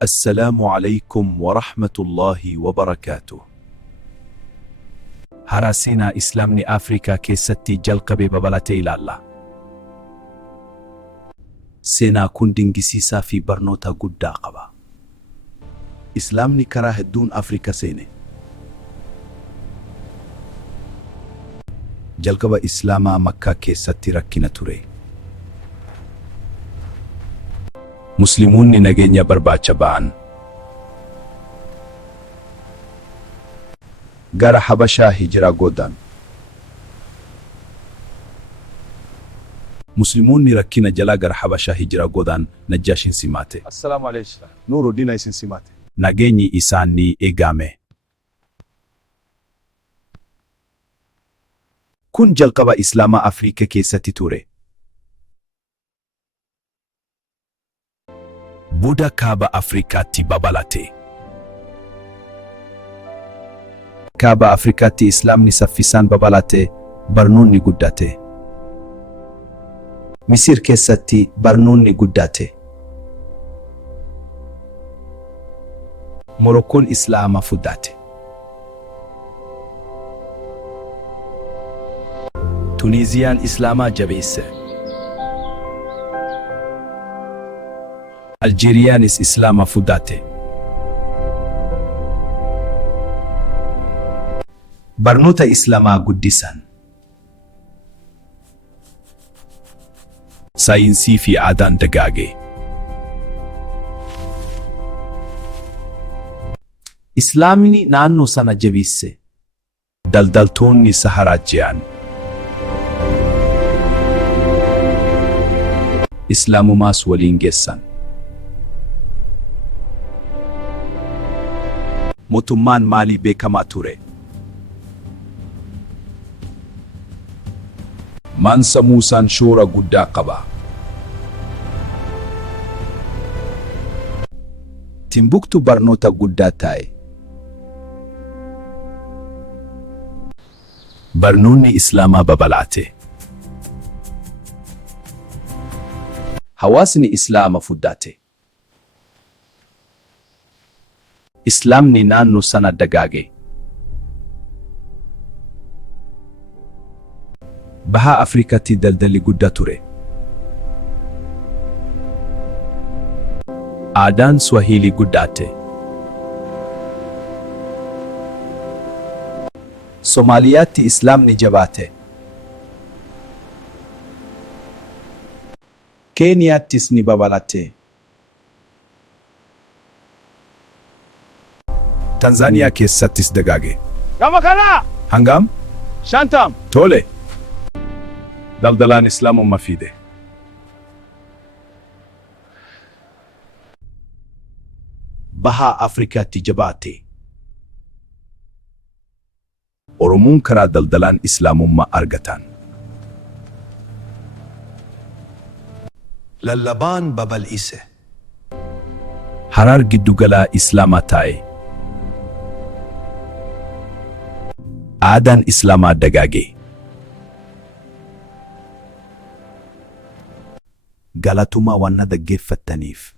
Assalaamu alaykum warahmatullaahi wabarakaatuh. Hara seenaa Islaamni Afrikaa keessatti jalqabee babal'ate ilaalla. Seenaa kun dinqisiisaa fi barnoota guddaa qaba. Islaamni karaa hedduun Afrikaa seene. Jalqaba Islaamaa Makkaa keessatti rakkina ture. Musliimoonni nageenya barbaacha ba'an. Gara Habashaa Hijraa godhan. Musliimoonni rakkina jalaa gara Habashaa Hijraa godhan Najjaashiin simate. Assalaamu alaykum. Nuuruddin isin simate. Nageenyi isaanii eegame. Kun jalqaba Islaamaa Afrikaa keessatti ture. Booda Kaaba Afrikaatti babal'ate. Kaaba Afrikaatti Islaamni saffisaan babal'ate, barnoonni guddate. Misir keessatti barnoonni guddate. Morokkoon Islaama fudhate. Tuniziyaan Islaamaa jabeesse. Aljeeriyaanis Islaama fudhate. Barnoota Islaamaa guddisan. Saayinsii fi aadaan dagaage. Islaamni naannoo sana jabeesse. Daldaltoonni Saharaa ji'an. Islaamumaas waliin geessan. Mootummaan maalii beekamaa ture. Mansa Muusaan shoora guddaa qaba. Timbuktu barnoota guddaa ta'e. Barnoonni Islaamaa babal'ate. Hawaasni Islaama fudhate. Islaamni naannoo sana dagaage. Bahaa Afrikaatti daldalli guddaa ture. Aadaan Swahilii guddate. Somaaliyaatti Islaamni jabaate. Keeniyaattis ni babal'ate. Tanzaaniyaa keessattis dagaage. Gama kana! Hangam? Shantam! Tole! Daldalaan Islaamummaa fide. Bahaa Afrikaatti jabaate. Oromoon karaa daldalaan Islaamummaa argatan. Lallabaan babal'ise. Harar giddugalaa Islaamaa ta'e. Aadaan Islaamaa dagaage. Galatuma waan dhaggeeffattaniif.